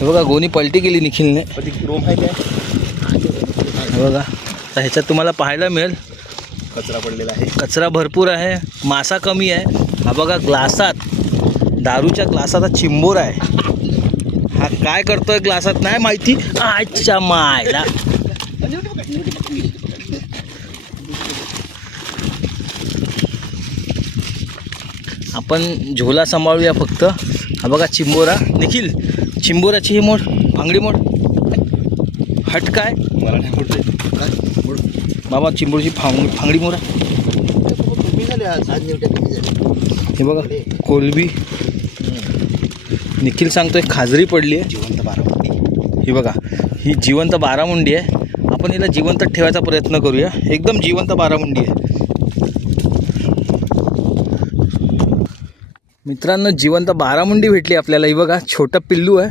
हे बघा गोणी पलटी केली निखिलने. रोम आहे काय हे बघा तर ह्याच्यात तुम्हाला पाहायला मिळेल कचरा पडलेला आहे. कचरा भरपूर आहे, मासा कमी आहे. हा बघा ग्लासात, दारूच्या ग्लासात हा चिंबोर आहे. हा काय करतोय ग्लासात नाही माहिती. आजच्या मायला आपण झोला सांभाळूया फक्त. हा बघा चिंबोरा. निखिल चिंबोराची ही मोड, भांगडी मोड. हट काय मला नाही पडते बाबा चिंबोरची भांगडी मोडा. हे बघा कोलबी. निखिल सांगतोय खाजरी पडली आहे. जिवंत बारामुंडी. ही बघा ही जिवंत बारामुंडी आहे. आपण हिला जिवंत ठेवायचा प्रयत्न करूया. एकदम जिवंत बारामुंडी आहे मित्रांनो. जिवंत बारामुंडी भेटली आपल्याला. ही बघा छोटं पिल्लू आहे.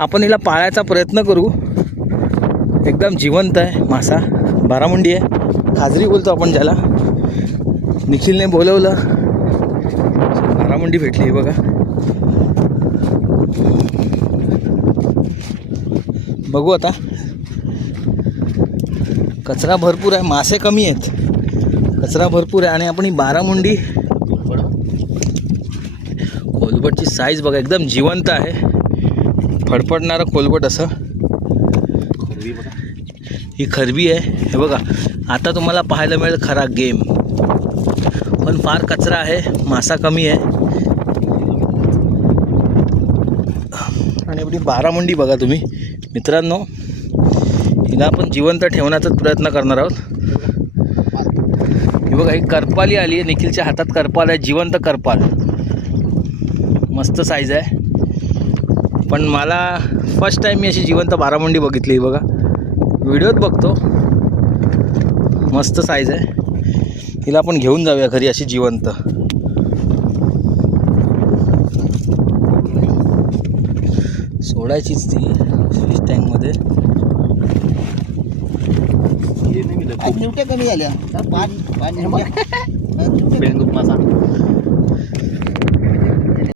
आपण हिला पाळायचा प्रयत्न करू. एकदम जिवंत आहे मासा. बारामुंडी आहे, खाजरी बोलतो आपण ज्याला. निखिलने बोलवलं, बारामुंडी भेटली. ही बघा बघू आता. कचरा भरपूर आहे, मासे कमी आहेत, कचरा भरपूर आहे. आणि आपण ही बारामुंडी, कोलबटची साईज बघा एकदम जिवंत आहे. फडफडणारं कोलबट असं. ही खरबी आहे. हे बघा आता तुम्हाला पाहायला मिळेल खरा गेम. पण फार कचरा आहे, मासा कमी आहे. आणि एवढी बारामुंडी बघा तुम्ही मित्रांनो. हिला आपण जिवंत ठेवण्याचाच प्रयत्न करणार आहोत. ही बघा ही करपाली आली आहे. निखिलच्या हातात करपाल आहे, जिवंत करपाल. मस्त साईज आहे. पण मला फर्स्ट टाईम मी अशी जिवंत बारामुंडी बघितली. बघा व्हिडिओत बघतो, मस्त साईज आहे. हिला आपण घेऊन जाऊया घरी अशी जिवंत. सोडायचीच ती फिश टँकमध्ये. निवट्या कमी झाल्या. बेंदूक मासा